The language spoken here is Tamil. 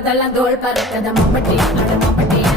பறதெல்லாம் தோல் பறக்கத மம்பட்டியா நட மம்பட்டியா